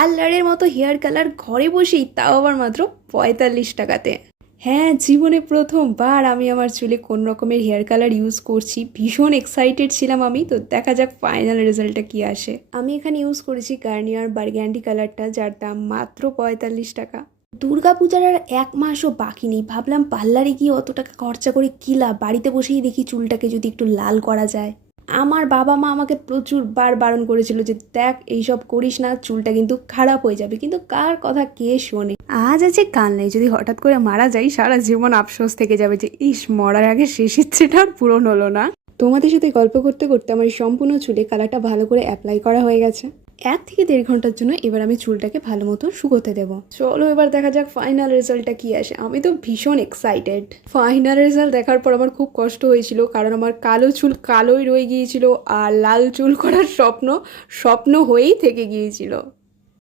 পার্লারের মতো hair colour ঘরে বসেই, তাও আবার মাত্র ৪৫ টাকাতে। হ্যাঁ, জীবনে প্রথমবার আমি আমার চুলে কোন রকমের হেয়ার কালার ইউজ করছি। ভীষণ এক্সাইটেড ছিলাম আমি, তো দেখা যাক ফাইনাল রেজাল্টটা কি আসে। আমি এখানে ইউজ করেছি গার্নিয়ার বার্গ্যান্ডি কালারটা, যার দাম মাত্র ৪৫ টাকা। দুর্গাপূজার আর ১ মাসও বাকি নেই, ভাবলাম পার্লারে গিয়ে অত টাকা খরচা করে কী লাভ, বাড়িতে বসেই দেখি চুলটাকে যদি একটু লাল করা যায়। আমার বাবা মা আমাকে প্রচুর বার বারণ করেছিল যে দেখ এইসব করিস না, চুলটা কিন্তু খারাপ হয়ে যাবে, কিন্তু কার কথা কে শোনে। আজ আছে কাল নেই, যদি হঠাৎ করে মারা যাই সারা জীবন আফসোস থেকে যাবে যে ইস, মরার আগে শেষ ইচ্ছেটা আর পূরণ হলো না। তোমাদের সাথে গল্প করতে করতে আমার এই সম্পূর্ণ চুলে কালারটা ভালো করে অ্যাপ্লাই করা হয়ে গেছে। ১ থেকে ১.৫ ঘন্টার জন্য এবার আমি চুলটাকে ভালো মতো শুকোতে দেবো। চলো এবার দেখা যাক ফাইনাল রেজাল্টটা কি আসে। আমি তো ভীষণ এক্সাইটেড। ফাইনাল রেজাল্ট দেখার পর আমার খুব কষ্ট হয়েছিল, কারণ আমার কালো চুল কালোই রয়ে গিয়েছিল আর লাল চুল করার স্বপ্ন স্বপ্ন হয়েই থেকে গিয়েছিল।